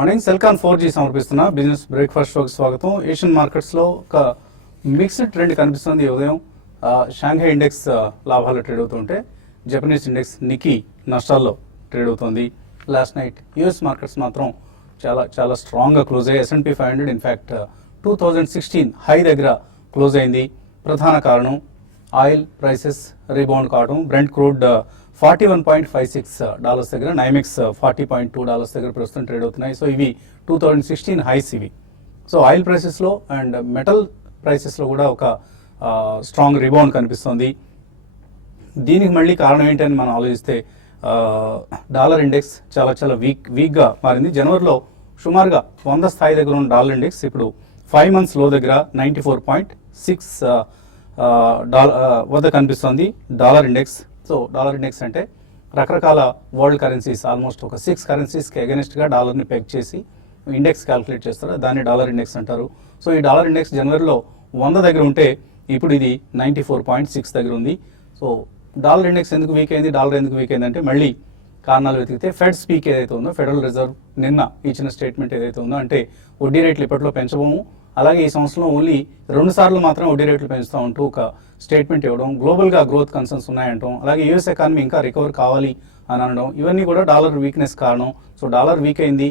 Morning Celkon 4G సమర్పిస్తున్న business breakfast షోకి స్వాగతం. ఏషియన్ మార్కెట్స్లో ఒక మిక్స్డ్ ట్రెండ్ కనిపిస్తుంది. ఈ ఉదయం షాంఘై ఇండెక్స్ లాభాలు ట్రేడ్ అవుతుంటే జపనీస్ ఇండెక్స్ నికీ నష్టాల్లో ట్రేడ్ అవుతుంది. లాస్ట్ నైట్ యూఎస్ మార్కెట్స్ మాత్రం చాలా స్ట్రాంగ్గా క్లోజ్ అయ్యాయి. S&P 500 ఇన్ఫ్యాక్ట్ 2016 హై దగ్గర క్లోజ్ అయింది. ప్రధాన కారణం ఆయిల్ ప్రైసెస్ రీబౌండ్ కావడం. బ్రెంట్ క్రూడ్ $41.56 దగ్గర, నైమెక్స్ $40.2 దగ్గర ప్రస్తుతం ట్రేడ్ అవుతున్నాయి. సో ఇవి 2016 హైస్ ఇవి. సో ఆయిల్ ప్రైసెస్లో అండ్ మెటల్ ప్రైసెస్లో కూడా ఒక స్ట్రాంగ్ రిబౌండ్ కనిపిస్తుంది. దీనికి మళ్ళీ కారణం ఏంటని మనం ఆలోచిస్తే డాలర్ ఇండెక్స్ చాలా వీక్గా మారింది. జనవరిలో సుమారుగా 100 స్థాయి దగ్గర ఉన్న డాలర్ ఇండెక్స్ ఇప్పుడు 5 months లో దగ్గర 94.6 వద్ద కనిపిస్తుంది dollar index. So dollar index అంటే రకరకాల వరల్డ్ కరెన్సీస్, ఆల్మోస్ట్ ఒక 6 కరెన్సీస్కి అగెనిస్ట్గా డాలర్ని పెగ్ చేసి ఇండెక్స్ క్యాలిక్యులేట్ చేస్తారు. దాన్ని డాలర్ ఇండెక్స్ అంటారు. సో ఈ డాలర్ ఇండెక్స్ జనవరిలో 100 దగ్గర ఉంటే ఇప్పుడు ఇది 94.6 దగ్గర ఉంది. సో డాలర్ ఇండెక్స్ ఎందుకు వీక్ అయింది, డాలర్ ఎందుకు వీక్ అయింది అంటే మళ్ళీ కారణాలు వెతికితే ఫెడ్ స్పీక్ ఏదైతే ఉందో, ఫెడరల్ రిజర్వ్ నిన్న ఇచ్చిన స్టేట్మెంట్ ఏదైతే ఉందో, అంటే వడ్డీ రేట్లు ఇప్పట్లో పెంచబోము, అలాగే ఈ సంవత్సరంలో ఓన్లీ 2 సార్లు మాత్రం వడ్డీ రేట్లు పెంచుతూ ఉంటూ ఒక స్టేట్మెంట్ ఇవ్వడం, గ్లోబల్గా గ్రోత్ కన్సర్న్స్ ఉన్నాయంటాం, అలాగే యూఎస్ ఎకానమీ ఇంకా రికవర్ కావాలి అని అనడం, ఇవన్నీ కూడా డాలర్ వీక్నెస్ కారణం. సో డాలర్ వీక్ అయింది,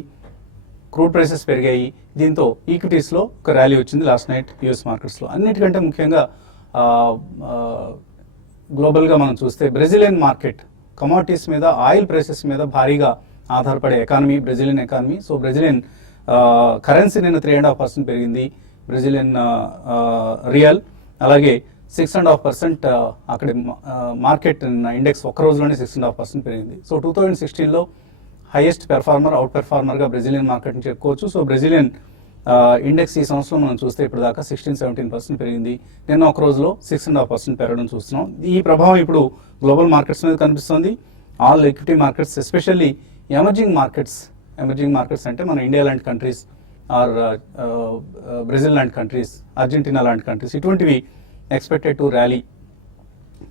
క్రూడ్ ప్రైసెస్ పెరిగాయి. దీంతో ఈక్విటీస్లో ఒక ర్యాలీ వచ్చింది లాస్ట్ నైట్ యూఎస్ మార్కెట్స్లో. అన్నిటికంటే ముఖ్యంగా గ్లోబల్గా మనం చూస్తే బ్రెజిలియన్ మార్కెట్ కమోడిటీస్ మీద, ఆయిల్ ప్రైసెస్ మీద భారీగా ఆధారపడే economy Brazilian economy. So Brazilian currency నిన్న 3.5% పెరిగింది. బ్రెజిలియన్ రియల్ అలాగే 6.5% అక్కడ మార్కెట్ ఇండెక్స్ ఒక్క రోజులోనే 6.5% పెరిగింది. సో 2016లో హైయెస్ట్ పెర్ఫార్మర్, అవుట్ పెర్ఫార్మర్గా బ్రెజిలియన్ మార్కెట్ని చెప్పుకోవచ్చు. సో బ్రెజిలియన్ ఇండెక్స్ ఈ సంవత్సరం మనం చూస్తే ఇప్పుడు దాకా 16-17% పెరిగింది. నిన్న ఒక రోజులో 6.5% పెరగడం చూస్తున్నాం. ఈ ప్రభావం ఇప్పుడు గ్లోబల్ మార్కెట్స్ మీద కనిపిస్తుంది. All equity markets, especially emerging markets అంటే మన ఇండియా లాంటి కంట్రీస్ ఆర్ బ్రెజిల్ లాంటి కంట్రీస్, అర్జెంటీనా లాంటి కంట్రీస్, ఇటువంటివి ఎక్స్పెక్టెడ్ టు ర్యాలీ,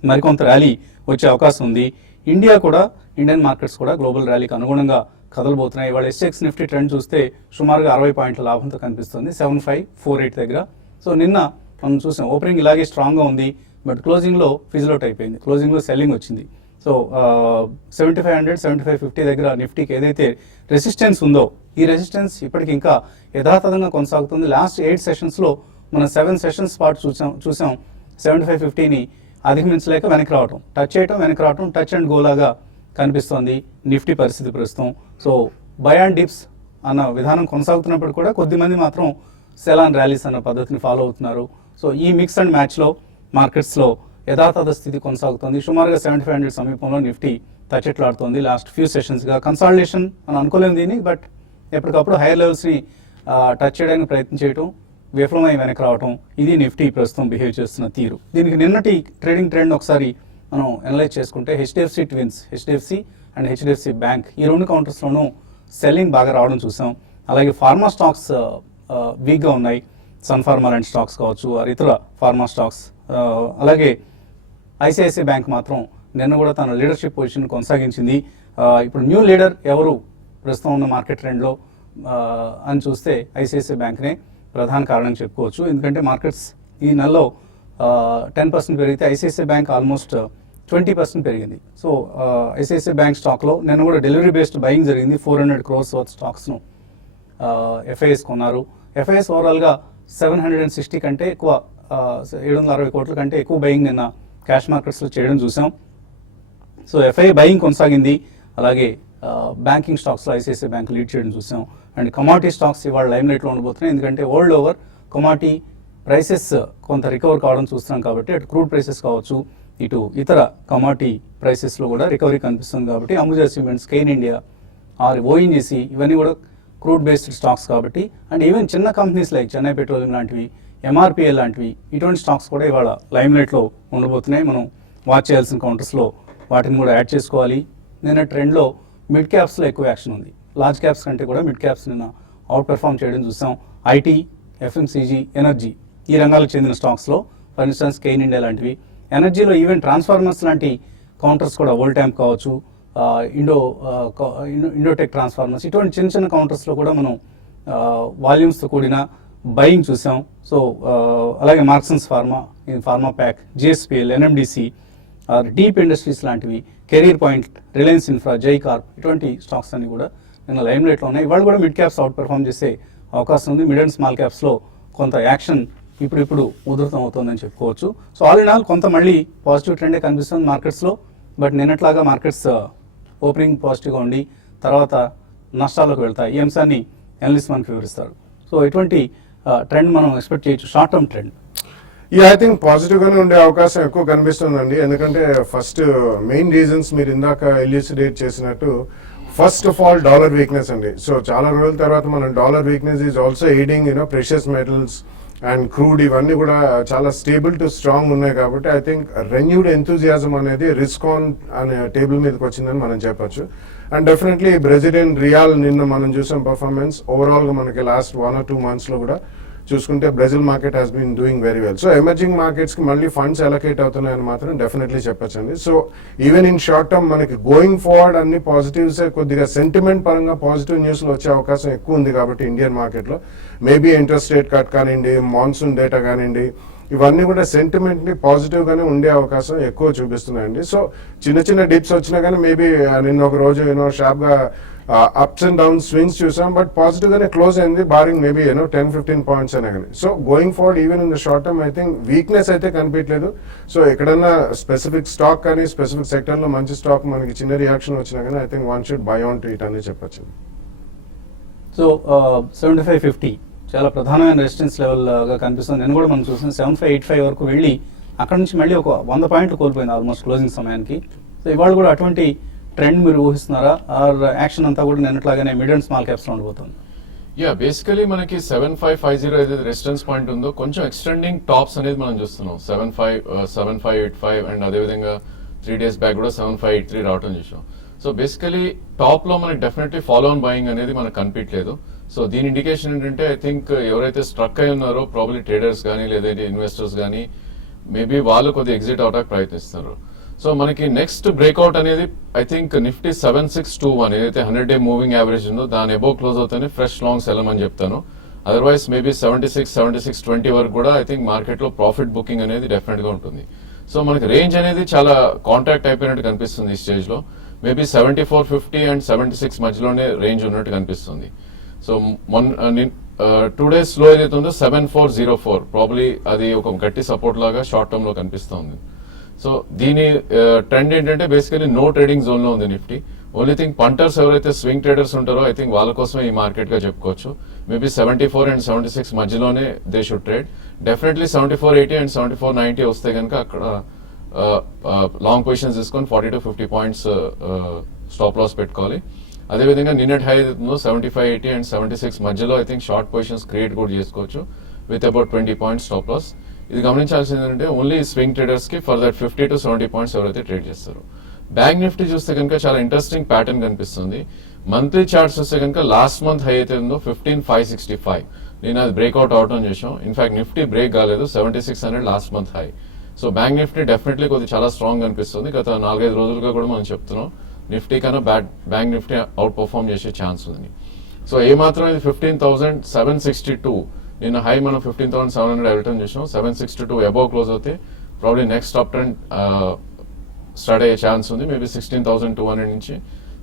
మరికొంత ర్యాలీ వచ్చే అవకాశం ఉంది. ఇండియన్ మార్కెట్స్ కూడా గ్లోబల్ ర్యాలీకి అనుగుణంగా కదలబోతున్నాయి. ఇవాళ SX నిఫ్టీ ట్రెండ్ చూస్తే సుమారుగా 60 పాయింట్ల లాభంతో కనిపిస్తుంది 7548 దగ్గర. సో నిన్న మనం చూసాం ఓపెనింగ్ ఇలాగే స్ట్రాంగ్గా ఉంది, బట్ క్లోజింగ్లో ఫిజిల్ అవుట్ అయిపోయింది. క్లోజింగ్లో సెల్లింగ్ వచ్చింది. సో 7500, 7550 దగ్గర నిఫ్టీకి ఏదైతే రెసిస్టెన్స్ ఉందో, ఈ రెసిస్టెన్స్ ఇప్పటికి ఇంకా యథాతథంగా కొనసాగుతుంది. లాస్ట్ 8 సెషన్స్లో మనం 7 సెషన్స్ పాటు చూసాం 7550ని అధిగమించలేక వెనక్కి రావటం, టచ్ చేయటం, వెనక్కి రావటం, టచ్ అండ్ గోలాగా కనిపిస్తోంది నిఫ్టీ పరిస్థితి ప్రస్తుతం. సో బై అండ్ డిప్స్ అన్న విధానం కొనసాగుతున్నప్పుడు కూడా కొద్దిమంది మాత్రం సెల్ అండ్ ర్యాలీస్ అన్న పద్ధతిని ఫాలో అవుతున్నారు. సో ఈ మిక్స్ అండ్ మ్యాచ్లో మార్కెట్స్లో యథాతథ స్థితి కొనసాగుతుంది. సుమారుగా 7500 సమీపంలో నిఫ్టీ తచ్చెట్లాడుతోంది లాస్ట్ ఫ్యూ సెషన్స్గా. కన్సాలిడేషన్ అని అనుకోలేము దీన్ని, బట్ ఎప్పటికప్పుడు హైయర్ లెవెల్స్ని టచ్ చేయడానికి ప్రయత్నం చేయటం, విఫలమై వెనక్కి రావటం, ఇది నిఫ్టీ ప్రస్తుతం బిహేవ్ చేస్తున్న తీరు. దీనికి నిన్నటి ట్రేడింగ్ ట్రెండ్ ఒకసారి మనం అనలైజ్ చేసుకుంటే HDFC twins, HDFC and HDFC bank, ఈ 2 కౌంటర్స్లోనూ సెల్లింగ్ బాగా రావడం చూసాం. అలాగే ఫార్మా స్టాక్స్ వీక్గా ఉన్నాయి, సన్ ఫార్మా లాంటి స్టాక్స్ కావచ్చు, ఇతర ఫార్మా స్టాక్స్. అలాగే ఐసిఐసిఐ బ్యాంక్ మాత్రం నిన్న కూడా తన లీడర్షిప్ పొజిషన్ కొనసాగించింది. ఇప్పుడు న్యూ లీడర్ ఎవరు ప్రస్తుతం ఉన్న మార్కెట్ ట్రెండ్లో అని చూస్తే ఐసిఐసిఐ బ్యాంక్నే ప్రధాన కారణం చెప్పుకోవచ్చు. ఎందుకంటే మార్కెట్స్ ఈ నెలలో 10% పెరిగితే ఐసిఐసిఐ బ్యాంక్ ఆల్మోస్ట్ 20% పెరిగింది. సో ఐసిఐసిఐ బ్యాంక్ స్టాక్లో నిన్న కూడా డెలివరీ బేస్డ్ బయింగ్ జరిగింది. 400 crores వర్త్ స్టాక్స్ను ఎఫ్ఐఎస్ కొన్నారు. ఎఫ్ఐఎస్ ఓవరాల్గా 760 కంటే ఎక్కువ, 760 కోట్ల కంటే ఎక్కువ బయింగ్ నిన్న క్యాష్ మార్కెట్స్లో చేయడం చూసాం. సో ఎఫ్ఐఐ బయింగ్ కొనసాగింది. అలాగే బ్యాంకింగ్ స్టాక్స్లో ఐసిఐసిఐ బ్యాంక్ లీడ్ చేయడం చూసాం. అండ్ కమాడిటీ స్టాక్స్ ఇవాళ లైమ్ లైట్లో ఉండబోతున్నాయి. ఎందుకంటే వరల్డ్ ఓవర్ కమాడిటీ ప్రైసెస్ కొంత రికవర్ కావడం చూస్తున్నాం కాబట్టి, అటు క్రూడ్ ప్రైసెస్ కావచ్చు, ఇటు ఇతర కమాడిటీ ప్రైసెస్లో కూడా రికవరీ కనిపిస్తుంది కాబట్టి, Ambuja cements, Cairn India or ONGC ఇవన్నీ కూడా క్రూడ్ బేస్డ్ స్టాక్స్ కాబట్టి, అండ్ ఈవెన్ చిన్న కంపెనీస్ లైక్ చెన్నై పెట్రోలియం లాంటివి, ఎంఆర్పిఎల్ లాంటివి, ఇటువంటి స్టాక్స్ కూడా ఇవాళ లైమ్ లైట్లో ఉండబోతున్నాయి. మనం వాచ్ చేయాల్సిన కౌంటర్స్లో వాటిని కూడా యాడ్ చేసుకోవాలి. నిన్న ట్రెండ్లో మిడ్ క్యాప్స్లో ఎక్కువ యాక్షన్ ఉంది. లార్జ్ క్యాప్స్ కంటే కూడా మిడ్ క్యాప్స్ నిన్న అవుట్ పెర్ఫామ్ చేయడం చూసాం. ఐటీ, ఎఫ్ఎంసీజీ, ఎనర్జీ ఈ రంగాలకు చెందిన స్టాక్స్లో, ఫర్ ఇన్స్టెన్స్ కెయిన్ ఇండియా లాంటివి. ఎనర్జీలో ఈవెన్ ట్రాన్స్ఫార్మర్స్ లాంటి కౌంటర్స్ కూడా, వోల్టాంప్ కావచ్చు, ఇండోటెక్ ట్రాన్స్ఫార్మర్స్, ఇటువంటి చిన్న చిన్న కౌంటర్స్లో కూడా మనం వాల్యూమ్స్తో కూడిన బయింగ్ చూసాం. సో అలాగే Marksans pharma pack, GSPL, NMDC, deep industries లాంటివి, కెరీర్ పాయింట్, రిలయన్స్ ఇన్ఫ్రా, జై కార్ప్, ఇటువంటి స్టాక్స్ అన్ని కూడా నిన్న లైమ్ లైట్లో ఉన్నాయి. ఇవాళ కూడా మిడ్ క్యాప్స్ అవుట్ పెర్ఫామ్ చేసే అవకాశం ఉంది. మిడ్ అండ్ స్మాల్ క్యాప్స్లో కొంత యాక్షన్ ఇప్పుడు ఉధృతం అవుతుందని చెప్పుకోవచ్చు. సో ఆల్ ఇన్ ఆల్ కొంత మళ్ళీ పాజిటివ్ ట్రెండే కనిపిస్తుంది మార్కెట్స్లో. బట్ నిన్నట్లాగా మార్కెట్స్ ఓపెనింగ్ పాజిటివ్గా ఉండి తర్వాత నష్టాల్లోకి వెళ్తాయి. ఈ అంశాన్ని అనలిస్ట్ మనకు వివరిస్తారు. సో ఎటువంటి ట్రెండ్ మనం ఎక్స్పెక్ట్ చేయొచ్చు, short term trend? I think positive గానే ఉండే అవకాశం ఎక్కువ కనిపిస్తుందండి. ఎందుకంటే ఫస్ట్ మెయిన్ రీజన్స్ మీరు ఇందాక ఎల్యూసిడేట్ చేసినట్టు, first of all dollar weakness అండి. సో చాలా రోజుల తర్వాత మనం dollar weakness is also aiding precious metals and crude ఇవన్నీ కూడా చాలా స్టేబుల్ టు స్ట్రాంగ్ ఉన్నాయి. కాబట్టి ఐ థింక్ రెన్యూడ్ ఎంతూజియాజం అనేది రిస్క్ ఆన్ అనే టేబుల్ మీదకి వచ్చిందని మనం చెప్పొచ్చు. అండ్ డెఫినెట్లీ బ్రెజిలియన్ రియాల్ నిన్న మనం చూసాం పర్ఫార్మెన్స్. ఓవరాల్గా మనకి లాస్ట్ 1 or 2 months లో కూడా చూసుకుంటే Brazil market has been doing very well. So emerging మార్కెట్స్కి మళ్ళీ ఫండ్స్ అలొకేట్ అవుతున్నాయని మాత్రం డెఫినెట్లీ చెప్పొచ్చండి. So even in short term మనకి గోయింగ్ ఫార్వర్డ్ అన్ని పాజిటివ్సే, కొద్దిగా సెంటిమెంట్ పరంగా పాజిటివ్ న్యూస్లు వచ్చే అవకాశం ఎక్కువ ఉంది. కాబట్టి ఇండియన్ మార్కెట్లో మేబీ ఇంట్రెస్ట్ రేట్ కట్ కానివ్వండి, మాన్సూన్ డేటా కానివ్వండి, ఇవన్నీ కూడా సెంటిమెంట్ని పాజిటివ్గానే ఉండే అవకాశం ఎక్కువ చూపిస్తున్నాయండి. సో చిన్న చిన్న డిప్స్ వచ్చినా కానీ మేబీ నిన్న ఒక రోజు షార్ప్గా అప్స్ అండ్ డౌన్ స్వింగ్స్ చూసాం. బట్ పాజిటివ్ గానే క్లోజ్ అయింది, బారింగ్ మేబీ 10-15 పాయింట్స్ అయినా కానీ. So going forward even in the short term I think weakness అయితే కనిపించలేదు. సో ఎక్కడన్నా స్పెసిఫిక్ స్టాక్ కానీ స్పెసిఫిక్ సెక్టర్లో మంచి స్టాక్ మనకి చిన్న రియాక్షన్ వచ్చినా కానీ I think one should buy on to it అని చెప్పచ్చు. సో 75-50 చాలా ప్రధానమైన రెసిస్టెన్స్ లెవెల్గా కనిపిస్తుంది. నేను కూడా మనం చూసాను 7585 వరకు వెళ్ళి అక్కడ నుంచి మళ్ళీ ఒక 100 పాయింట్లు కోల్పోయింది ఆల్మోస్ట్ క్లోజింగ్ సమయానికి. సో ఇవాళ కూడా అటువంటి ట్రెండ్ మీరు ఊహిస్తున్నారా? ఆర్ యాక్షన్ అంతా కూడా నిన్నట్లాగానే మిడ్ అండ్ స్మాల్ క్యాప్స్లో ఉండిపోతుంది? బేసికలీ మనకి 7550 ఏదైతే రెసిస్టెన్స్ పాయింట్ ఉందో కొంచెం ఎక్స్టెండింగ్ టాప్స్ అనేది మనం చూస్తున్నాం. 7585 అండ్ అదేవిధంగా 3 days బ్యాక్ కూడా 7583 రావటం చూసాం. సో బేసికలీ టాప్ లో మనకి డెఫినెట్లీ ఫాలో ఆన్ బయింగ్ అనేది మనకు కనిపించలేదు. సో దీని ఇండికేషన్ ఏంటంటే ఐ థింక్ ఎవరైతే స్ట్రక్ అయి ఉన్నారో ప్రాబ్లీ ట్రేడర్స్ కానీ లేదంటే ఇన్వెస్టర్స్ కానీ మేబీ వాళ్ళు కొద్దిగా ఎగ్జిట్ అవడానికి ప్రయత్నిస్తున్నారు. సో మనకి నెక్స్ట్ బ్రేక్అవుట్ అనేది ఐ థింక్ నిఫ్టీ 7621 ఏదైతే 100-day మూవింగ్ యావరేజ్ ఉందో దాని అబోవ్ క్లోజ్ అవుతానే ఫ్రెష్ లాంగ్స్ వెళ్ళమని చెప్తాను. అదర్వైజ్ మేబీ 76-7620 వరకు కూడా ఐ థింక్ మార్కెట్ లో ప్రాఫిట్ బుకింగ్ అనేది డెఫినెట్ గా ఉంటుంది. సో మనకి రేంజ్ అనేది చాలా కాంట్రాక్ట్ అయిపోయినట్టు కనిపిస్తుంది ఈ స్టేజ్ లో. మేబీ 7450 అండ్ 76 మధ్యలోనే రేంజ్ ఉన్నట్టు కనిపిస్తుంది. సో 2 days లో ఏదైతే ఉందో 7404 ప్రాబ్లీ అది ఒక గట్టి సపోర్ట్ లాగా షార్ట్ టర్మ్ లో కనిపిస్తుంది. సో దీని ట్రెండ్ ఏంటంటే బేసికలీ నో ట్రేడింగ్ జోన్ లో ఉంది నిఫ్టీ. ఓన్లీ థింగ్ పంటర్స్ ఎవరైతే స్వింగ్ ట్రేడర్స్ ఉంటారో ఐ థింక్ వాళ్ళ కోసమే ఈ మార్కెట్ గా చెప్పుకోవచ్చు. మేబీ 74 అండ్ 76 మధ్యలోనే they should trade. Definitely 7480 and 7490 వస్తే కనుక అక్కడ లాంగ్ పొజిషన్స్ తీసుకొని 40-50 పాయింట్స్ స్టాప్ లాస్ పెట్టుకోవాలి. అదేవిధంగా నిన్నటి హై అవుతుందో 7580 అండ్ 76 మధ్యలో I think short positions create కూడా చేసుకోవచ్చు with about 20 points stop loss. ఇది గమనించాల్సింది ఏంటంటే ఓన్లీ స్వింగ్ ట్రేడర్స్ కి ఫర్ దట్ 50-70 పాయింట్స్ ఎవరైతే ట్రేడ్ చేస్తారు. బ్యాంక్ నిఫ్టీ చూస్తే కనుక చాలా ఇంట్రెస్టింగ్ ప్యాటర్న్ కనిపిస్తుంది. మంత్లీ చార్ట్స్ చూస్తే కనుక లాస్ట్ మంత్ హై అయితే ఉందో 15565 నేను అది బ్రేక్అవుట్ అవటం చేసాం. ఇన్ఫాక్ట్ నిఫ్టీ బ్రేక్ కాలేదు, 7600 last month high. So bank Nifty definitely కొద్దిగా చాలా స్ట్రాంగ్ కనిపిస్తుంది. గత 4-5 రోజులుగా కూడా మనం చెప్తున్నాం నిఫ్టీ కన్నా బ్యాంక్ నిఫ్టీ అవుట్ పర్ఫార్మ్ చేసే ఛాన్స్ ఉంది. సో ఏమాత్రం ఇది 15762 నిన్న హై మనం 15700 వెళ్ళటం చేసాం. 762 అబౌవ్ క్లోజ్ అవుతే probably next top trend start అయ్యే ఛాన్స్ ఉంది. మేబీ 16200 నుంచి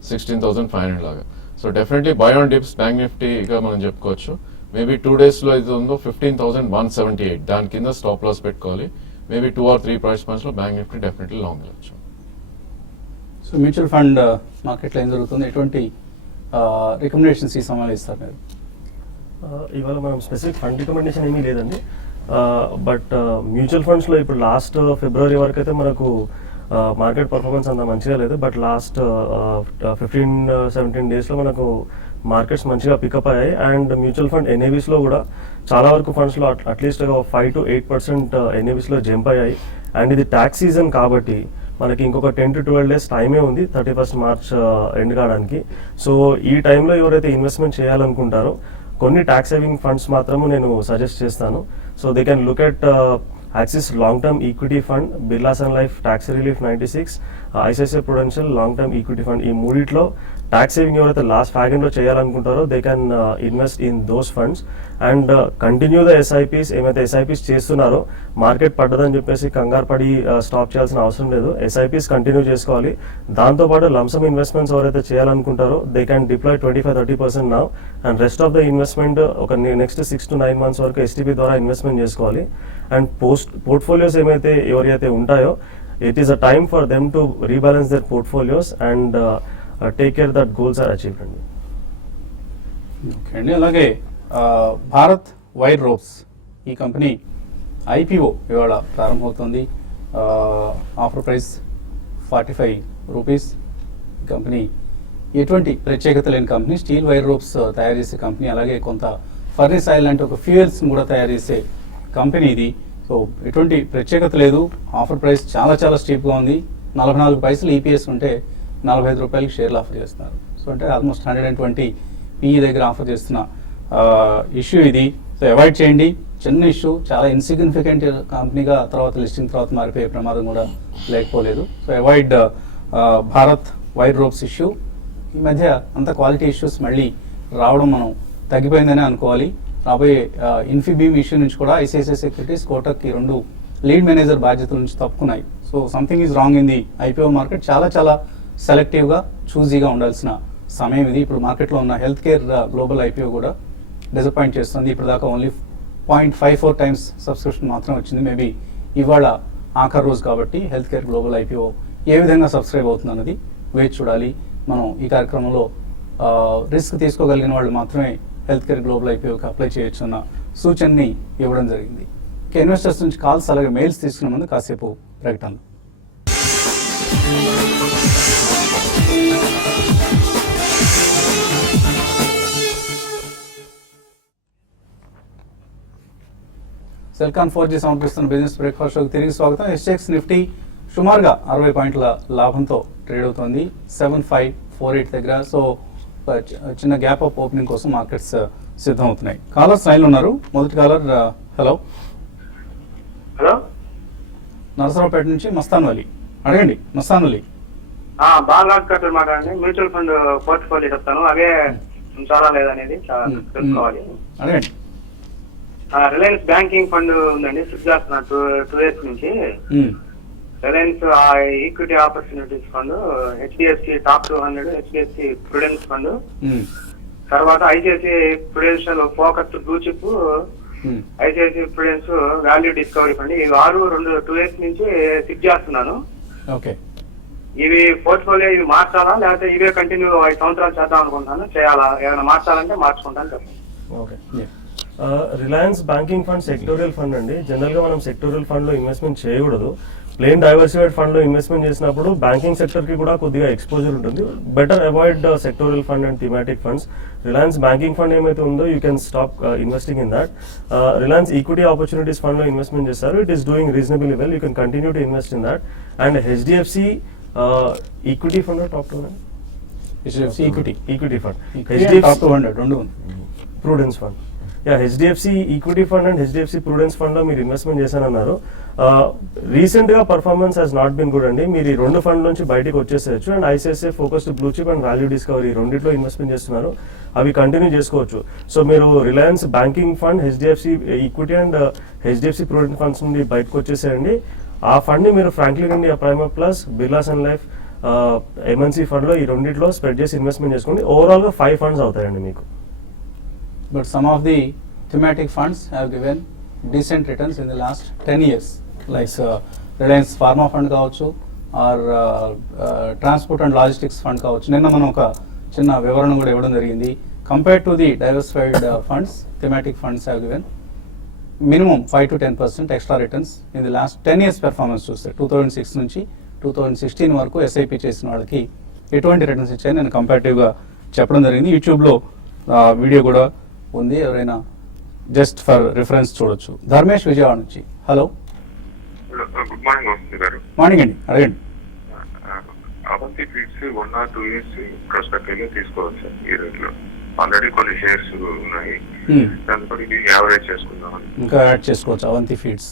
16500 లాగా. So definitely buy on dips bank నిఫ్టీగా మనం చెప్పుకోవచ్చు. మేబీ 2 days లో అయితే ఉందో 15178 దాని కింద స్టాప్ లాస్ పెట్టుకోవాలి. మేబీ 2 or 3 ప్రైస్ పాయింట్స్ లో బ్యాంక్ నిఫ్టీ డెఫినెట్లీ లాంగ్ వెళ్ళచ్చు. సో మ్యూచువల్ ఫండ్ మార్కెట్లో ఏం జరుగుతుంది, ఎటువంటి రికమెండేషన్స్ ఈ సమయంలో ఇస్తారు మీరు? ఇవాళ మనం స్పెసిఫిక్ ఫండ్ రికమెండేషన్ ఏమీ లేదండి. బట్ మ్యూచువల్ ఫండ్స్లో ఇప్పుడు లాస్ట్ ఫిబ్రవరి వరకు అయితే మనకు మార్కెట్ పర్ఫార్మెన్స్ అంత మంచిగా లేదు. బట్ లాస్ట్ 15-17 డేస్లో మనకు మార్కెట్స్ మంచిగా పికప్ అయ్యాయి. అండ్ మ్యూచువల్ ఫండ్ ఎన్ఏవీస్లో కూడా చాలా వరకు ఫండ్స్లో అట్లీస్ట్ 5-8% ఎన్ఏవీస్లో జంప్ అయ్యాయి. అండ్ ఇది ట్యాక్స్ సీజన్ కాబట్టి మనకి ఇంకొక 10-12 days టైమే ఉంది 31st March ఎండ్ కావడానికి. సో ఈ టైంలో ఎవరైతే ఇన్వెస్ట్మెంట్ చేయాలనుకుంటారో కొన్ని ట్యాక్స్ సేవింగ్ ఫండ్స్ మాత్రము నేను సజెస్ట్ చేస్తాను. So they can look at Axis long term equity fund, Birla Sun Life tax relief 96, ICICI Prudential long term equity fund. ఈ మూడిట్లో ట్యాక్స్ సేవింగ్ ఎవరైతే లాస్ట్ ఫ్యాగెండ్లో చేయాలనుకుంటారో they can invest in those funds and continue the SIPs. ఏమైతే SIPs చేస్తున్నారో market పడ్డదని చెప్పేసి కంగారు పడి స్టాప్ చేయాల్సిన అవసరం లేదు. ఎస్ఐపీస్ కంటిన్యూ చేసుకోవాలి. దాంతోపాటు లంసమ్ ఇన్వెస్ట్మెంట్స్ ఎవరైతే చేయాలనుకుంటారో they can deploy 25-30% now and rest of the investment ఒక నెక్స్ట్ 6 to 9 months వరకు ఎస్టీపీ ద్వారా ఇన్వెస్ట్మెంట్ చేసుకోవాలి. అండ్ పోర్ట్ఫోలియోస్ ఏమైతే ఎవరైతే ఉంటాయో it is a time for them to rebalance their portfolios and take care that goals are achieved అండి. Okay అండి. అలాగే భారత్ వైర్ రోప్స్ ఈ కంపెనీ ఐపీఓ ఇవాళ ప్రారంభమవుతుంది. Offer price 45 rupees. ఈ కంపెనీ ఎటువంటి ప్రత్యేకత లేని కంపెనీ, స్టీల్ వైర్ రోప్స్ తయారు చేసే కంపెనీ, అలాగే కొంత ఫర్నిస్ ఆయిల్ లాంటి ఒక ఫ్యూయల్స్ని కూడా తయారు చేసే కంపెనీ ఇది. సో ఎటువంటి ప్రత్యేకత లేదు. ఆఫర్ ప్రైస్ చాలా చాలా స్టీప్గా ఉంది. 44 పైసలు ఈపీఎస్ ఉంటే 45 రూపాయలకి షేర్లు ఆఫర్ చేస్తున్నారు. సో అంటే ఆల్మోస్ట్ 120 PE దగ్గర ఆఫర్ చేస్తున్న ఇష్యూ ఇది. సో అవాయిడ్ చేయండి. చిన్న ఇష్యూ, చాలా ఇన్సిగ్నిఫికెంట్ కంపెనీగా తర్వాత లిస్టింగ్ తర్వాత మారిపోయే ప్రమాదం కూడా లేకపోలేదు. So avoid Bharat wire ropes issue. ఈ మధ్య అంత క్వాలిటీ ఇష్యూస్ మళ్ళీ రావడం మనం తగ్గిపోయిందనే అనుకోవాలి. రాబోయే ఇన్ఫీబీమ్ ఇష్యూ నుంచి కూడా ఐసిఐసిఐ సెక్యూరిటీస్, కోటక్కి 2 లీడ్ మేనేజర్ బాధ్యతల నుంచి తప్పుకున్నాయి. So something is wrong in the IPO market. చాలా చాలా సెలెక్టివ్గా, చూజీగా ఉండాల్సిన సమయం ఇది. ఇప్పుడు మార్కెట్లో ఉన్న హెల్త్ కేర్ గ్లోబల్ ఐపీఓ కూడా డిసప్పాయింట్ చేస్తుంది. ఇప్పుడు దాకా ఓన్లీ 0.54 times సబ్స్క్రిప్షన్ మాత్రమే వచ్చింది. మేబీ ఇవాళ ఆఖరి రోజు కాబట్టి హెల్త్ కేర్ గ్లోబల్ ఐపీఓ ఏ విధంగా సబ్స్క్రైబ్ అవుతుంది అన్నది వేచి చూడాలి. మనం ఈ కార్యక్రమంలో రిస్క్ తీసుకోగలిగిన వాళ్ళు మాత్రమే హెల్త్ కేర్ గ్లోబల్ ఐపీఓకి అప్లై చేయొచ్చు అన్న సూచనని ఇవ్వడం జరిగింది. ఇంకా ఇన్వెస్టర్స్ నుంచి కాల్స్ అలాగే మెయిల్స్ తీసుకునే ముందు కాసేపు ప్రకటనలు. సెల్కాన్ 4G సమర్పిస్తున్న బిజినెస్ బ్రేక్ఫాస్ట్ షోకి తిరిగి స్వాగతం. ఎస్టెక్స్ నిఫ్టీ సుమారుగా 60 పాయింట్ల లాభంతో ట్రేడ్ అవుతోంది 7548 దగ్గర. సో చిన్న గ్యాప్ అప్ ఓపెనింగ్ కోసం మార్కెట్స్ సిద్ధం అవుతున్నాయి. కాలర్స్ లైన్లో ఉన్నారు. మొదటి కాలర్ హలో హలో, నరసరావుపేట నుంచి మస్తాన్ అలీ. అడగండి మస్తాన్ అలీ. బాలరాజ్ కట్టర్ మాట్లాడండి. మ్యూచువల్ ఫండ్ పోర్ట్ఫోలియో చెప్తాను, అవే ఉంచాలా లేదనేది తెలుసుకోవాలి. అడగండి. రిలయన్స్ బ్యాంకింగ్ ఫండ్ ఉందండి, ఫిక్స్ చేస్తున్నా 2 years నుంచి. Reliance equity opportunities fund, HDFC top 200, HDFC prudence fund, తర్వాత ICICI Prudential focused blue chip, ICICI prudence value discovery fund. ఈ 2 years నుంచి ఫిక్స్ చేస్తున్నాను. ఓకే, ఇవి పోర్ట్ఫోలియో ఇవి మార్చాలా లేకపోతే ఇవే కంటిన్యూ 5 సంవత్సరాలు చేద్దాం అనుకుంటున్నాను, చేయాలా? ఏమైనా మార్చాలంటే మార్చుకుంటాను చెప్పండి. Okay, Reliance banking fund sectorial fund అండి. జనరల్గా మనం సెక్టోరియల్ ఫండ్లో ఇన్వెస్ట్మెంట్ చేయకూడదు. ప్లెయిన్ డైవర్సిఫైడ్ ఫండ్లో ఇన్వెస్ట్మెంట్ చేసినప్పుడు బ్యాంకింగ్ సెక్టర్కి కూడా కొద్దిగా ఎక్స్పోజర్ ఉంటుంది. Better avoid sectorial fund and thematic funds. Reliance banking fund ఏమైతే ఉందో you can stop investing in that. Reliance equity opportunities ఫండ్లో ఇన్వెస్ట్మెంట్ చేస్తారు. It is doing reasonably well. You can continue to invest in that. And HDFC equity fund top 2 equity fund, prudence fund. HDFC equity fund and HDFC prudence fund లో మీరు investment చేశానన్నారు. Recent గా performance has not been good అండి. మీరు ఈ 2 fund నుంచి బయటకు వచ్చేసేయచ్చు. And ICICI focused blue chip and value discovery రెండిట్లో ఇన్వెస్ట్మెంట్ చేస్తున్నారు. అవి కంటిన్యూ చేసుకోవచ్చు. సో మీరు Reliance banking fund, HDFC equity and HDFC prudence funds నుండి బయటకు వచ్చేసేయండి. ఆ ఫండ్ ని మీరు Franklin India Prima Plus, Birla Sun Life, MNC fund లో ఈ రెండిట్లో స్ప్రెడ్ చేసి ఇన్వెస్ట్మెంట్ చేసుకోండి. ఓవరాల్ గా 5 funds అవుతాయండి మీకు. But some of the thematic funds have given decent returns in the last 10 years, like Reliance Pharma Fund కావచ్చు, or Transport and Logistics Fund కావచ్చు. నిన్న మనం ఒక చిన్న వివరణ కూడా ఇవ్వడం జరిగింది. Compared to the diversified funds, thematic funds have given minimum 5 to 10% extra returns in the last 10 years performance చూస్తే 2006 నుంచి 2016 వరకు ఎస్ఐపి చేసిన వాళ్ళకి ఎటువంటి రిటర్న్స్ ఇచ్చాయని నేను కంపారిటివ్గా చెప్పడం జరిగింది. యూట్యూబ్లో వీడియో కూడా ఉంది, ఎవరైనా జస్ట్ ఫర్ రిఫరెన్స్ చూడొచ్చు. ధర్మేష్ విజయవాడ నుంచి. హలో, గుడ్ మార్నింగ్ వస్తుంది గారు. మార్నింగ్ అండి, అడగండి. Avanti feeds 1 or 2 years prospective గా తీసుకోవచ్చు ఈ రేట్లో. ఆల్రెడీ కొన్ని షేర్స్ ఉన్నాయి, దాంతో ఇది యావరేజ్ చేసుకుందాం. ఇంకా యాడ్ చేసుకోవచ్చు Avanti feeds.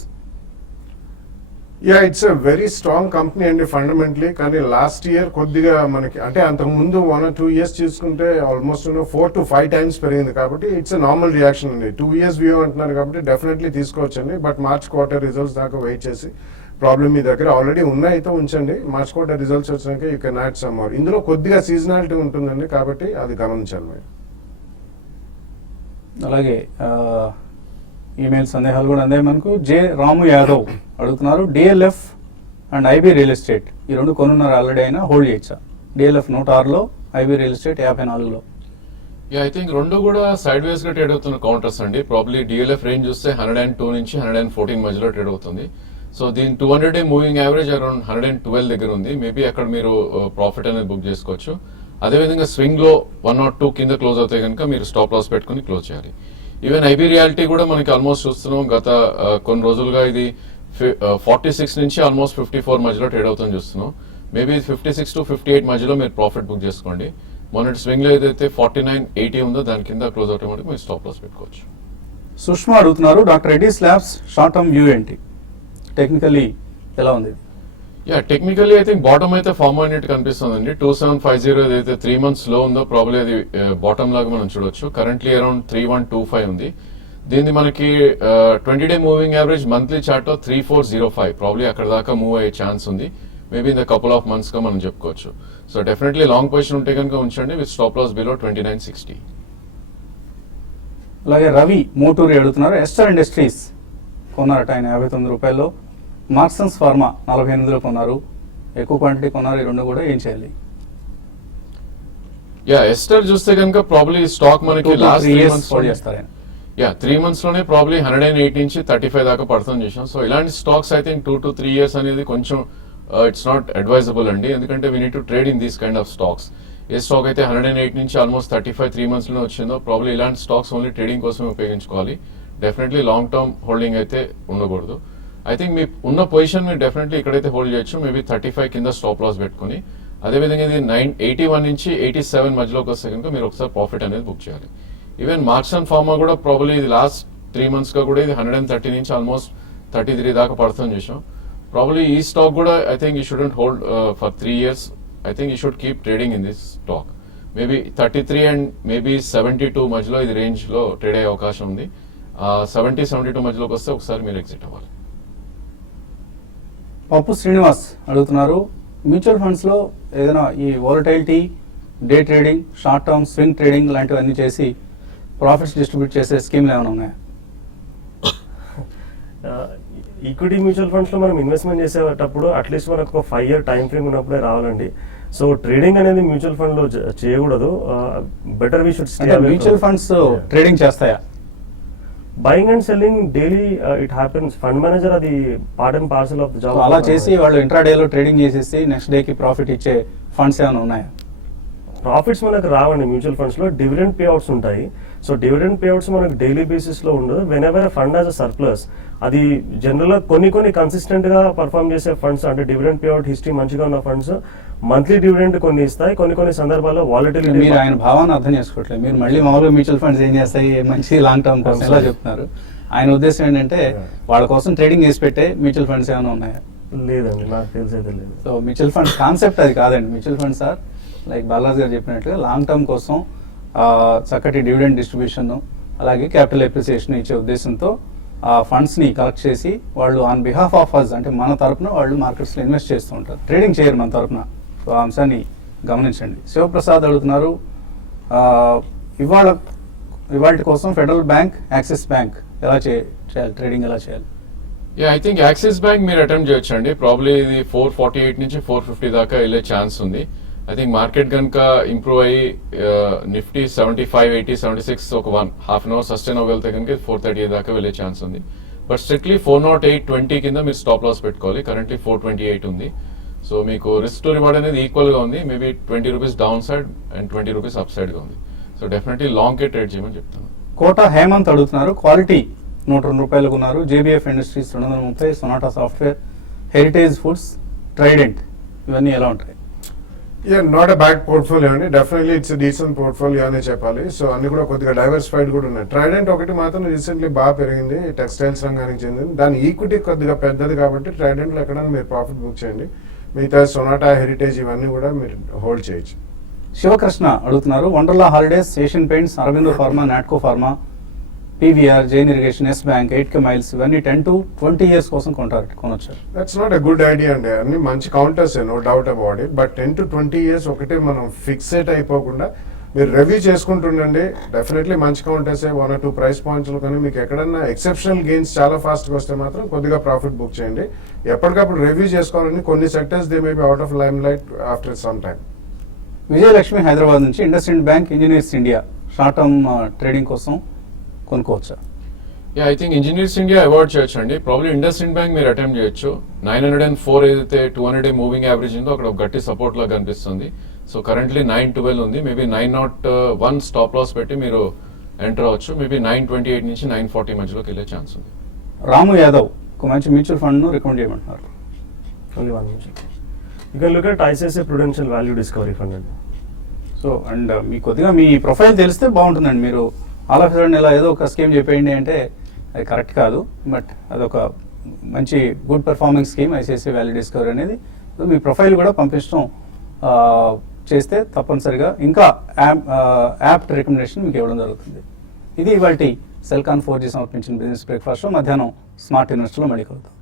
Yeah it's a very strong company అండి ఫండమెంటలీ. కానీ లాస్ట్ ఇయర్ కొద్దిగా మనకి అంటే అంతకు ముందు 1 or 2 years చూసుకుంటే ఆల్మోస్ట్ 4 to 5 times పెరిగింది కాబట్టి ఇట్స్ ఎ నార్మల్ రియాక్షన్ అండి. 2 years వ్యూ అంటున్నారు కాబట్టి డెఫినెట్లీ తీసుకోవచ్చండి. బట్ మార్చ్ క్వార్టర్ రిజల్ట్స్ దాకా వెయిట్ చేసి ప్రాబ్లం మీ దగ్గర ఆల్రెడీ ఉన్నాయితే ఉంచండి. మార్చ్ క్వార్టర్ రిజల్ట్స్ వచ్చినాక you can add some more. ఇందులో కొద్దిగా సీజనాలిటీ ఉంటుందండి కాబట్టి అది గమనించాలి మీరు. అలాగే ఈమెయిల్ సందేహాలు కూడా అందే మనకు. జే రాము యాదవ్ అడుగుతున్నారు, DLF and IB real estate ఈ రెండు కొనున్నారు ఆల్రెడీ అయినా హోల్డ్ చేయొచ్చా? డిఎల్ఎఫ్ 106లో, ఐబీ రియల్ ఎస్టేట్ 54లో. ఐ థింక్ రెండు కూడా సైడ్ వేస్ గా ట్రేడ్ అవుతున్న కౌంటర్స్ అండి. ప్రాబ్లీ డిఎల్ఎఫ్ రేంజ్ చూస్తే 102 నుంచి 114 మధ్యలో ట్రేడ్ అవుతుంది. సో దీని 200-day మూవింగ్ యావరేజ్ అరౌండ్ 112 దగ్గర ఉంది. మేబీ అక్కడ మీరు ప్రాఫిట్ అనేది బుక్ చేసుకోవచ్చు. అదేవిధంగా స్వింగ్ లో 1 or 2 కింద క్లోజ్ అవుతాయి కనుక మీరు స్టాప్ లాస్ పెట్టుకుని క్లోజ్ చేయాలి. ఈవెన్ ఐబీ రియాలిటీ కూడా మనకి ఆల్మోస్ట్ చూస్తున్నాం గత కొన్ని రోజులుగా ఇది 46 నుంచి ఆల్మోస్ట్ 54 మధ్యలో ట్రేడ్ అవుతుంది చూస్తున్నాం. మేబీ 56 to 58 మధ్యలో మీరు ప్రాఫిట్ బుక్ చేసుకోండి. మొన్నటి స్వింగ్ లో ఏదైతే 49.80 ఉందో దాని కింద క్లోజ్ అవుతాయి మనకి మీరు స్టాప్ లాస్ పెట్టుకోవచ్చు. సుష్మా అడుగుతున్నారు, doctor Reddy's labs short term view ఏంటి? టెక్నికల్లీ ఎలా ఉంది? టెక్నికల్లీ ఐ థింక్ బాటమ్ అయితే ఫార్మ్ అయినట్టు కనిపిస్తుందండి. 2750 ఏదైతే 3 months లో ఉందో ప్రాబ్లీ అది బాటమ్ లాగా మనం చూడొచ్చు. కరెంట్లీ అరౌండ్ 3125 ఉంది. దీన్ని మనకి 20-day moving average monthly chart లో 3405 ప్రాబ్లీ అక్కడ దాకా మూవ్ అయ్యే ఛాన్స్ ఉంది. Maybe in the couple of months గా మనం చెప్పుకోవచ్చు. సో డెఫినెట్లీ లాంగ్ పొజిషన్ ఉంటే కనుక ఉంచండి విత్ స్టాప్ లాస్ బిలో 2960. అలాగే రవి మోటూరి అడుగుతున్నారు, ఎస్టర్ ఇండస్ట్రీస్ కొన్నారట ఆయన 59 రూపాయల్లో. మార్క్సన్స్ ఫార్మా 48లో కొన్నారు, ఎక్కువ క్వాంటిటీ కొన్నారు. ఈ రెండు కూడా ఏం చేయాలి? ఎస్టర్ చూస్తే కనుక ప్రాబ్లీ స్టాక్ మనకి లాస్ట్ 3 months హోల్డ్ చేస్తారు ఆయన. 3 months లోనే ప్రాబ్లీ 108 నుంచి 35 దాకా పడుతుంది చూసాం. సో ఇలాంటి stocks I think 2 to 3 years అనేది కొంచెం ఇట్స్ నాట్ అడ్వైజబుల్ అండి. ఎందుకంటే we need to trade in these kind of stocks. A stock అయితే 108 నుంచి ఆల్మోస్ట్ 35 3 months లోనే వచ్చిందో ప్రాబ్లీ ఇలాంటి స్టాక్స్ ఓన్లీ ట్రేడింగ్ కోసం ఉపయోగించుకోవాలి. డెఫినెట్లీ లాంగ్ టర్మ్ హోల్డింగ్ అయితే ఉండకూడదు. ఐ థింక్ మీ ఉన్న పొజిషన్ మీరు డెఫినెట్లీ ఇక్కడైతే హోల్డ్ చేయొచ్చు. మేబీ 35 కింద స్టాప్ లాస్ పెట్టుకుని. అదేవిధంగా ఇది 81 నుంచి 87 మధ్యలోకి వస్తే కనుక మీరు ఒకసారి ప్రాఫిట్ అనేది బుక్ చేయాలి. ఈవెన్ మార్క్స్ అండ్ ఫార్మా కూడా ప్రాబ్లీ ఇది లాస్ట్ 3 months గా కూడా ఇది 130 నుంచి ఆల్మోస్ట్ 33 దాకా పడుతుంది చూసాం. ప్రాబ్లీ ఈ స్టాక్ కూడా I think you shouldn't hold for 3 years. I think you should keep trading in this stock. Maybe 33 and maybe 72 మధ్యలో ఇది రేంజ్ లో ట్రేడ్ అయ్యే అవకాశం ఉంది. 70-72 మధ్యలోకి వస్తే ఒకసారి మీరు ఎగ్జిట్ అవ్వాలి. పప్పు శ్రీనివాస్ అడుగుతున్నారు, మ్యూచువల్ ఫండ్స్ లో ఏదైనా ఈ volatility, day trading, short term swing trading లాంటివన్నీ చేసి ప్రాఫిట్స్ డిస్ట్రిబ్యూట్ చేసే స్కీమ్లు ఏమైనా ఉన్నాయా? ఈక్విటీ మ్యూచువల్ ఫండ్స్ లో మనం ఇన్వెస్ట్మెంట్ చేసేటప్పుడు అట్లీస్ట్ మనకు ఒక 5 year టైం ఫ్రేమ్ ఉన్నప్పుడే రావాలండి. సో ట్రేడింగ్ అనేది మ్యూచువల్ ఫండ్ లో చేయకూడదు. Better we should stay. Mutual funds trading చేస్తాయా? Buying and selling daily it happens. Fund manager అది part and parcel of the job. అలా చేసి వాళ్ళు ఇంట్రాడేలో ట్రేడింగ్ చేసేసి నెక్స్ట్ డేకి ప్రాఫిట్ ఇచ్చే ఫండ్స్ ఏమైనా ఉన్నాయా? ప్రాఫిట్స్ మనకు రావండి మ్యూచువల్ ఫండ్స్ లో. డివిడెండ్ పే అవుట్స్ ఉంటాయి. సో డివిడెండ్ పే అవుట్స్ మనకు డైలీ బేసిస్ లో ఉండదు. When ever fund has a surplus, అది జనరల్ గా కొన్ని కన్సిస్టెంట్ గా పర్ఫామ్ చేసే ఫండ్స్ అంటే డివిడెండ్ పే అవుట్ హిస్టరీ మంచిగా ఉన్న ఫండ్స్ మంత్లీ డివిడెండ్ కొన్ని ఇస్తాయి. కొన్ని సందర్భాల్లో వాలటిలిటీ. మీరు ఆయన భావాన్ని అర్థం చేసుకోవట్లేదు. మీరు మళ్ళీ మామూలుగా మ్యూచువల్ ఫండ్స్ ఏం చేస్తాయి, మంచి లాంగ్ టర్మ్ కోసం ఎలా చెప్తున్నారు? ఆయన ఉద్దేశం ఏంటంటే వాళ్ళ కోసం ట్రేడింగ్ చేసి పెట్టే మ్యూచువల్ ఫండ్స్ ఏమైనా ఉన్నాయా? లేదండి, నాకు తెలిసి అయితే లేదు. సో మ్యూచువల్ ఫండ్స్ కాన్సెప్ట్ అది కాదండి. Mutual funds or like Balaji గారు చెప్పినట్టుగా లాంగ్ టర్మ్ కోసం చక్కటి డివిడెండ్ డిస్ట్రిబ్యూషన్ అలాగే క్యాపిటల్ ఎప్రిసియేషన్ ఇచ్చే ఉద్దేశంతో ఆ ఫండ్స్ని కలెక్ట్ చేసి వాళ్ళు ఆన్ బిహాఫ్ ఆఫ్ అస్ అంటే మన తరపున వాళ్ళు మార్కెట్స్లో ఇన్వెస్ట్ చేస్తూ ఉంటారు, ట్రేడింగ్ చేయరు మన తరపున. సో ఆ అంశాన్ని గమనించండి. శివప్రసాద్ అడుగుతున్నారు, ఇవాళ కోసం ఫెడరల్ బ్యాంక్, యాక్సిస్ బ్యాంక్ ఎలా చేయాలి, ట్రేడింగ్ ఎలా చేయాలి? ఐ థింక్ యాక్సిస్ బ్యాంక్ మీరు అటెంప్ట్ చేయొచ్చు అండి. ప్రాబ్లీ ఇది 448 నుంచి 450 దాకా వెళ్ళే ఛాన్స్ ఉంది. ఐ థింక్ మార్కెట్ కనుక ఇంప్రూవ్ అయ్యి నిఫ్టీ 75, 80, 76 ఒక హాఫ్ అన్ అవర్ సస్టైన్ అవ్వగలితే కనుక 430 దాకా వెళ్ళే ఛాన్స్ ఉంది. బట్ స్ట్రిక్ట్లీ 408.20 కింద మీరు స్టాప్ లాస్ పెట్టుకోవాలి. కరెంట్లీ 428 ఉంది. సో మీకు రిస్క్ టు రివార్డ్ అనేది ఈక్వల్ గా ఉంది. Maybe 20 rupees down side and 20 rupees up side గా ఉంది. సో డెఫినెట్లీ లాంగ్ కే ట్రేడ్ చేయమని చెప్తాను. కోట హేమంత్ అడుగుతున్నారు, క్వాలిటీ 102 రూపాయలకు ఉన్నారు, JBF industries 230, Sonata software, heritage foods, Trident ఇవన్నీ ఎలా ఉంటాయి? నాట్ అ బ్యాడ్ పోర్ట్ఫోలియో అండి, డెఫినెట్లీ ఇట్స్ డీసెంట్ పోర్ట్ఫోలియో అనే చెప్పాలి. సో అన్ని కూడా కొద్దిగా డైవర్సిఫైడ్ కూడా ఉన్నాయి. ట్రైడెంట్ ఒకటి మాత్రం రీసెంట్లీ బాగా పెరిగింది, టెక్స్టైల్స్ రంగానికి చెందింది. దాని ఈక్విటీ కొద్దిగా పెద్దది కాబట్టి ట్రైడెంట్లో ఎక్కడైనా మీరు ప్రాఫిట్ బుక్ చేయండి. మిగతా సొనాటా, హెరిటేజ్ ఇవన్నీ కూడా మీరు హోల్డ్ చేయొచ్చు. శివకృష్ణ అడుగుతున్నారు, Wonderla holidays, Asian paints, Aurobindo pharma, Natco pharma, PVR, Jain irrigation, yes bank, 8K miles ఇవన్నీ 10 to 20 years కోసం కొనొచ్చు. That's not a good idea అండి. అన్ని మంచి counters, no doubt about it. But 10 to 20 years ఒకటే మనం ఫిక్సేట్ అయిపోకుండా మీరు రివ్యూ చేసుకుంటుండండి. డెఫినెట్లీ మంచి కౌంటర్సే, 1 or 2 ప్రైస్ పాయింట్స్. కానీ మీకు ఎక్కడన్నా ఎక్సెప్షనల్ గెయిన్స్ చాలా ఫాస్ట్గా వస్తే మాత్రం కొద్దిగా ప్రాఫిట్ బుక్ చేయండి. ఎప్పటికప్పుడు రివ్యూ చేసుకోవాలండి. కొన్ని sectors they may be out of limelight after some time. Vijayalakshmi Hyderabad నుంచి, IndusInd bank, Engineers India short term trading కోసం కొనుక్కోవచ్చా? I think Engineers India avoid చేయొచ్చు అండి. ప్రాబ్లీ ఇండస్ఇండ్ బ్యాంక్ మీరు అటెంప్ట్ చేయొచ్చు. 904 ఏదైతే 200 మూవింగ్ యావరేజ్ ఉందో అక్కడ ఒక గట్టి సపోర్ట్ లా కనిపిస్తుంది. సో కరెంట్లీ 912 ఉంది. మేబీ 901 స్టాప్ లాస్ పెట్టి మీరు ఎంటర్ అవ్వచ్చు. మేబీ 928 నుంచి 940 మధ్యలోకి వెళ్ళే ఛాన్స్ ఉంది. రాము యాదవ్ ఒక మంచి మ్యూచువల్ ఫండ్ను రికమెండ్ చేయమంటున్నారు. ఓన్లీ 1 నిమిషం. You can look at ICICI Prudential value discovery fund అండి. సో అండ్ మీ కొద్దిగా మీ ప్రొఫైల్ తెలిస్తే బాగుంటుందండి. మీరు ఆల్ ఆఫ్ సడన్ ఇలా ఏదో ఒక స్కీమ్ చెప్పేయండి అంటే అది కరెక్ట్ కాదు. బట్ అదొక మంచి good performing scheme ICICI value discovery అనేది. మీ ప్రొఫైల్ కూడా పంపించడం చేస్తే తప్పనిసరిగా ఇంకా యాప్ రికమెండేషన్ మీకు ఇవ్వడం జరుగుతుంది. ఇది ఇవాల్టి సెల్కాన్ 4G సమర్పించిన బిజినెస్ బ్రేక్ఫాస్ట్. మధ్యాహ్నం స్మార్ట్ ఇన్వెస్టర్లో మళ్ళీ కలుద్దాం.